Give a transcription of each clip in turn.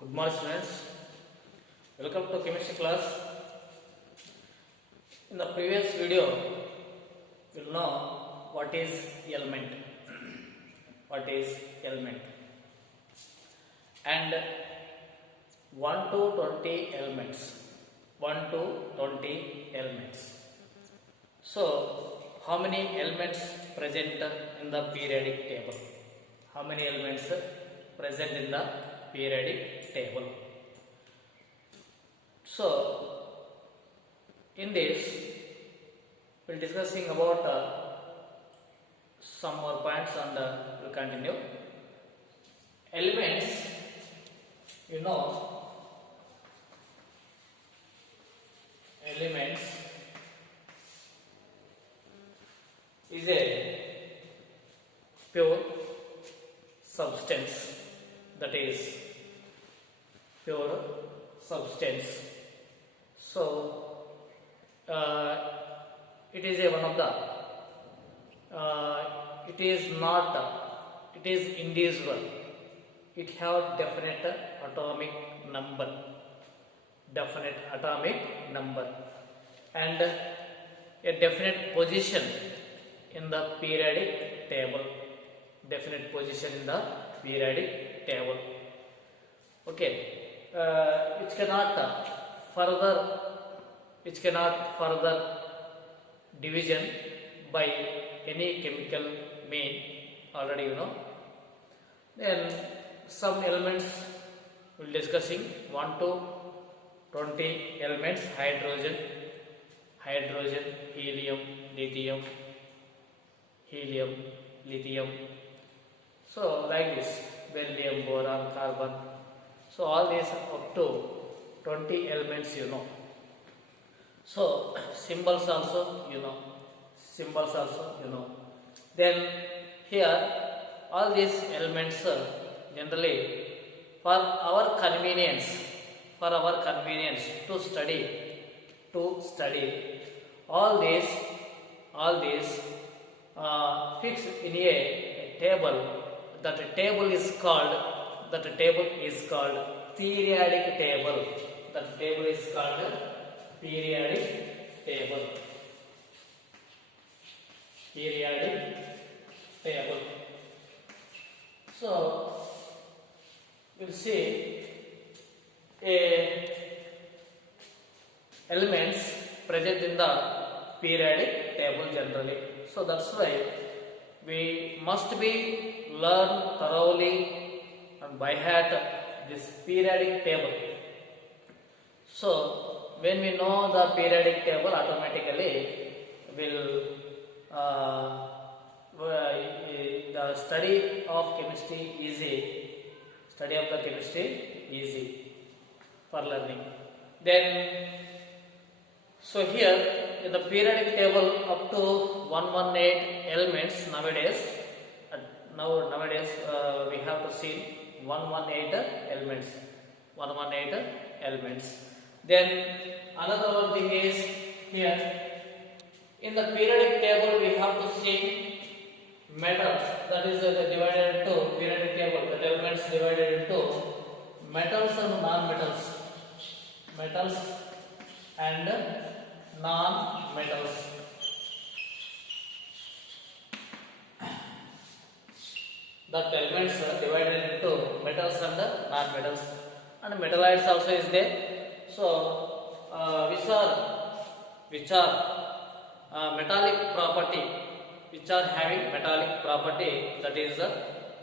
Good morning, students. Welcome to chemistry class. In the previous video, we'll know what is element. What is element? And 1 to 20 elements. 1 to 20 elements. So, how many elements present in the periodic table? How many elements present in the periodic table? So, in this, we'll discussing about some more points and we'll continue. Elements, you know, elements is a pure substance, that is pure substance. So it is a one of the it is not it is indivisible. It have definite atomic number, and a definite position in the periodic table. Okay, which cannot further division by any chemical mean. Already you know. Then some elements we'll discussing 1 to 20 elements: hydrogen, helium, lithium. So like this, beryllium, boron, carbon. So all these up to 20 elements you know. So symbols also you know. Then here all these elements generally for our convenience to study all these fixed in a table. That table is called periodic table. That table is called periodic table. So we'll see elements present in the periodic table generally. So that's why we must be learn thoroughly and by heart this periodic table. So when we know the periodic table, automatically will the study of chemistry easy for learning. Then so here in the periodic table up to 118 elements nowadays we have to see 118 elements. Then another one thing is here in the periodic table we have to see metals, that is divided into periodic table, the elements divided into metals and non-metals. That elements are divided into metals and non-metals, and metalloids also is there. So which are metallic property, which are having metallic property, that is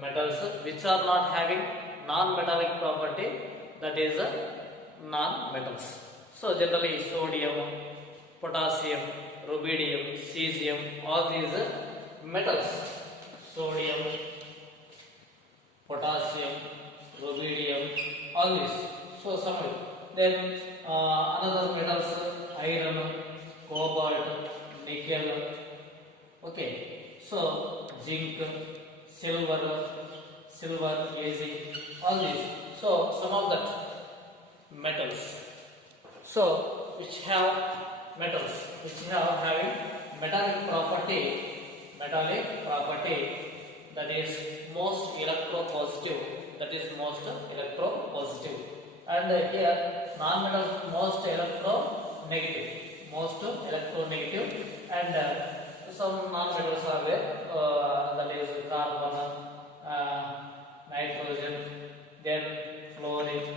metals. Which are not having non-metallic property, that is non-metals. So generally sodium, potassium, rubidium, cesium, all these metals. Sodium, potassium, rubidium, all these. So summary. Then another metals: iron, cobalt, nickel. Okay. So zinc, silver, Ag, all these. So some of that metals. So which have having metallic property, that is most electropositive that is most electropositive, and here non-metal most electronegative, and some non-metals are there, that is carbon, nitrogen, then chlorine,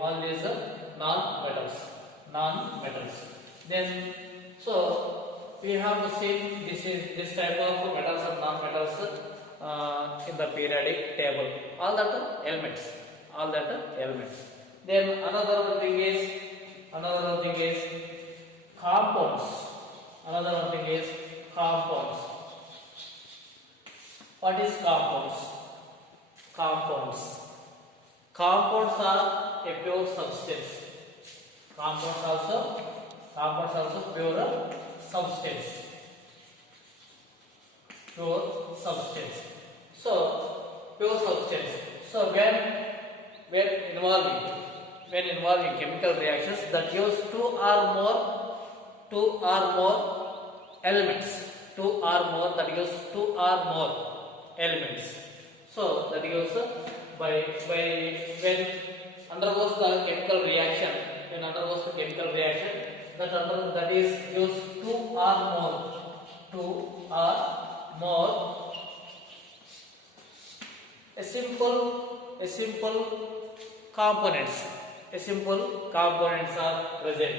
all these non-metals. Then so we have seen this type of metals and non-metals in the periodic table. All that elements. Then another thing is compounds. Another thing is compounds. What is compounds? Compounds are a pure substance. Compounds also pure substance. So pure substance. So when involving chemical reactions that use two or more elements. So that use by when undergoes the chemical reaction. That is use two or more. A simple components are present.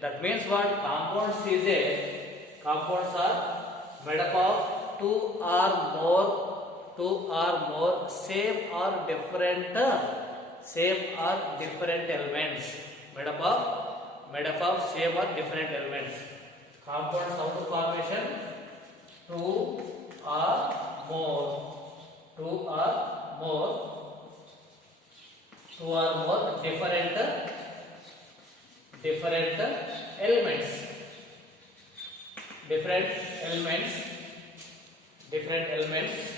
That means what? Compounds are made up of two or more same or different elements. Made up of same or different elements. Compounds of the formation two or more different elements.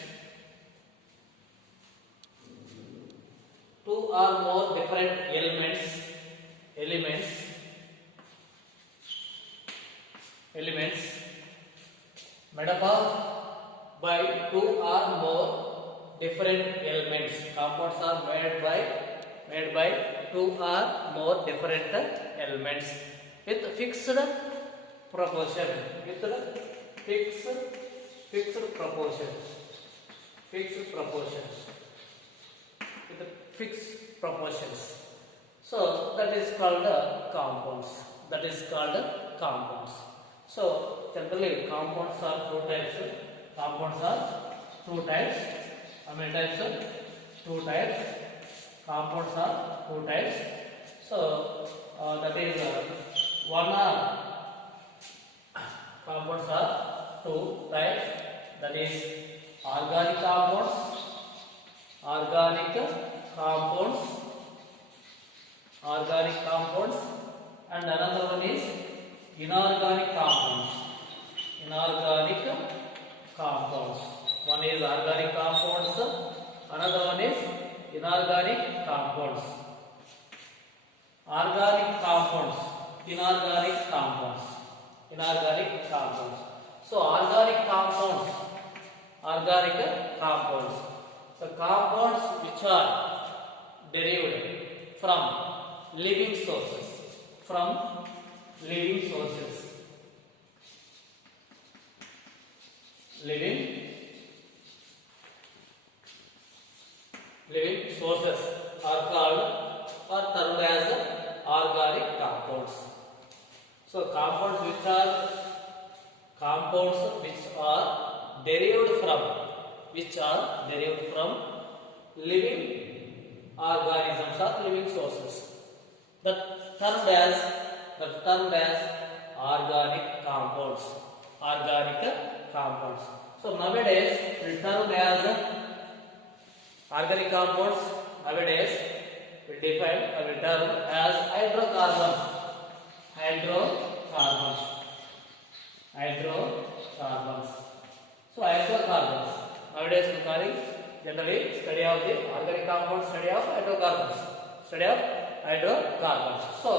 Two or more different elements made up of by two or more different elements. Compounds are made by two or more different elements with fixed proportion. Fixed proportions. So that is called compounds. So generally compounds are two types. How many types? Two types. Compounds are two types. So that is one are compounds are two types. That is organic compounds and another one is inorganic compounds. One is organic compounds, another one is inorganic compounds. Inorganic compounds. So organic compounds. The compounds which are derived from living sources. Living sources are termed as organic compounds. So compounds which are derived from living organisms or living sources, that termed as organic compounds. So nowadays we term as organic compounds. Nowadays we term as hydrocarbons. So hydrocarbons. Nowadays we calling generally study of the organic compounds, study of hydrocarbons. So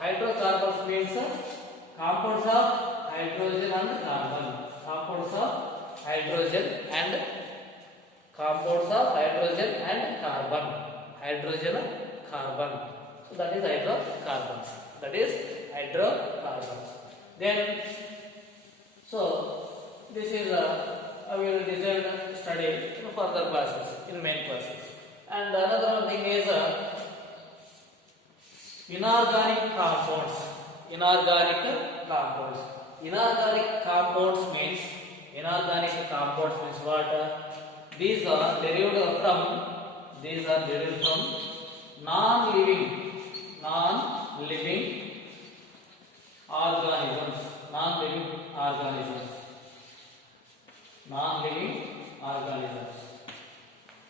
hydrocarbons means compounds of hydrogen and carbon. compounds of hydrogen and carbon. Hydrogen, carbon. So that is hydrocarbons. That is hydrocarbons. Then, so this is we will study in further classes, in main classes. And another thing is inorganic compounds. Inorganic compounds. Inorganic compounds means what? These are derived from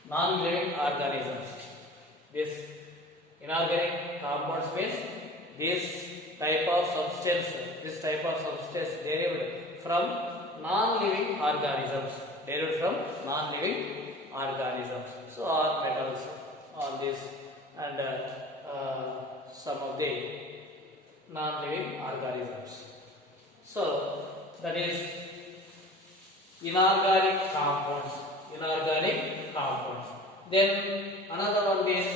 non-living organisms. This inorganic compounds means this type of substance derived from non-living organisms. So all metals, all this, and some of the non-living organisms. So that is inorganic compounds. Then another one is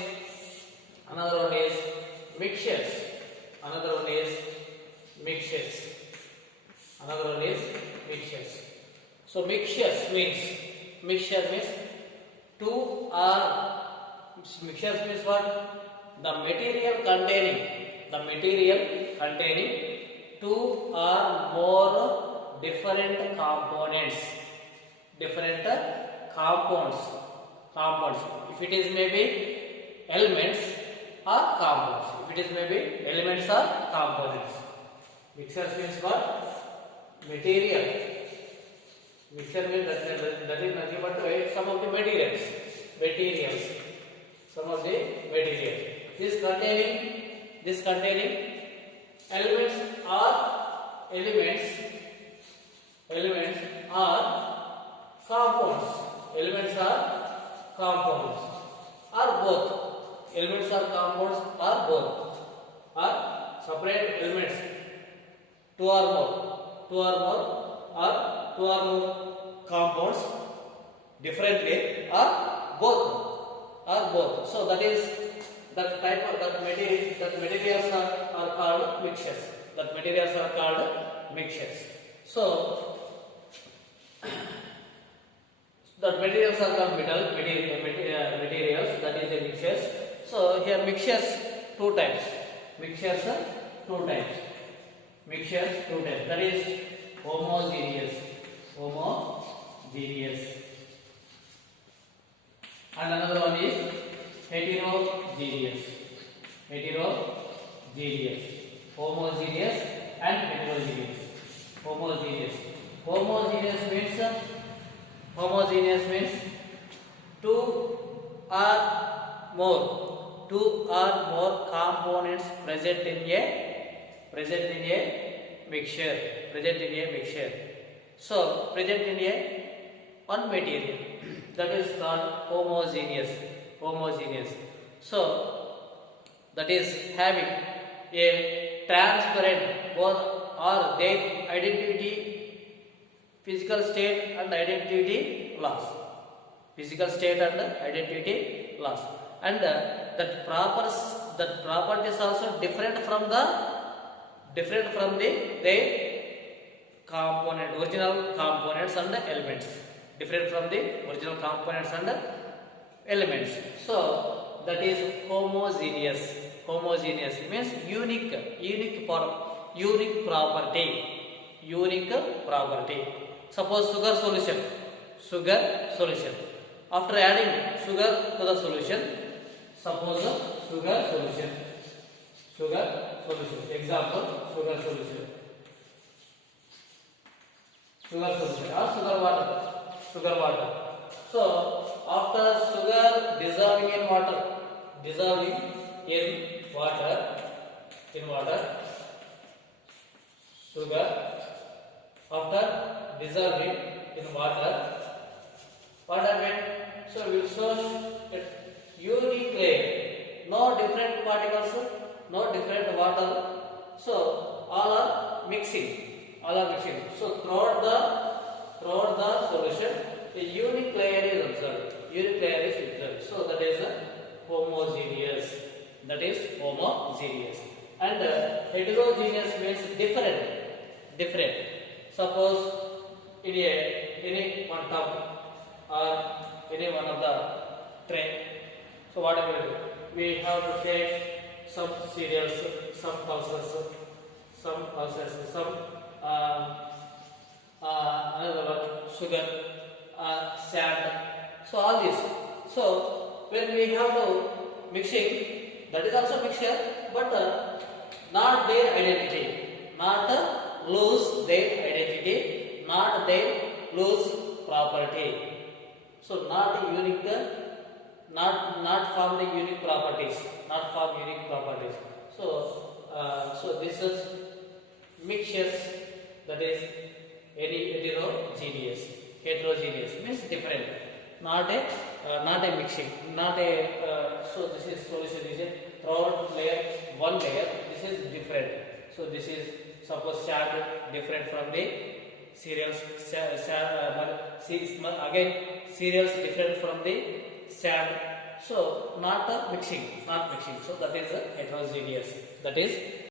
mixtures. So mixtures means what? The material containing two or more different compounds. If it is maybe elements or compounds. Mixtures means what? Material. Mixture means that is nothing but some of the materials. This containing elements or compounds. Or both. Elements or compounds or both. Or separate elements. Two or more compounds differently or both. So that is that type of that materials are called mixtures. So the materials are called materials, that is the mixtures. So here mixtures two types. That is homogeneous, and another one is heterogeneous. Homogeneous and heterogeneous. Homogeneous means two or more components present in a mixture. So present in one material, that is called homogeneous. So that is having a transparent or their identity, physical state and identity loss. And that properties also different from the their component, original components and elements. So that is homogeneous. Homogeneous means unique property. Suppose sugar solution. After adding sugar to the solution, suppose sugar solution. Example, sugar solution or sugar water. So after sugar dissolving in water, sugar after dissolving in water, what happened? So we will show it unique layer, no different particles, no different water. So all are mixing. So throughout the solution, a unique layer is observed. unique layer is withdrawn. So that is homogeneous. That is homogeneous. And heterogeneous means different. Different. Suppose in any one tub or any one of the tray. So what we will do? We have to take some cereals, some pulses, some another one, sugar, sand. So all this. So when we have to mixing, that is also mixture, but not their identity, not lose their identity, not their lose property. So not unique, not form the unique properties, not form unique properties. So this is mixtures, that is any heterogeneous. Heterogeneous means different, not a mixing, not a. So this is solution is a third layer, one layer. This is different. So this is suppose sand different from the cereals. Again cereals different from the sand. So not a mixing, not mixing. So that is a heterogeneous. That is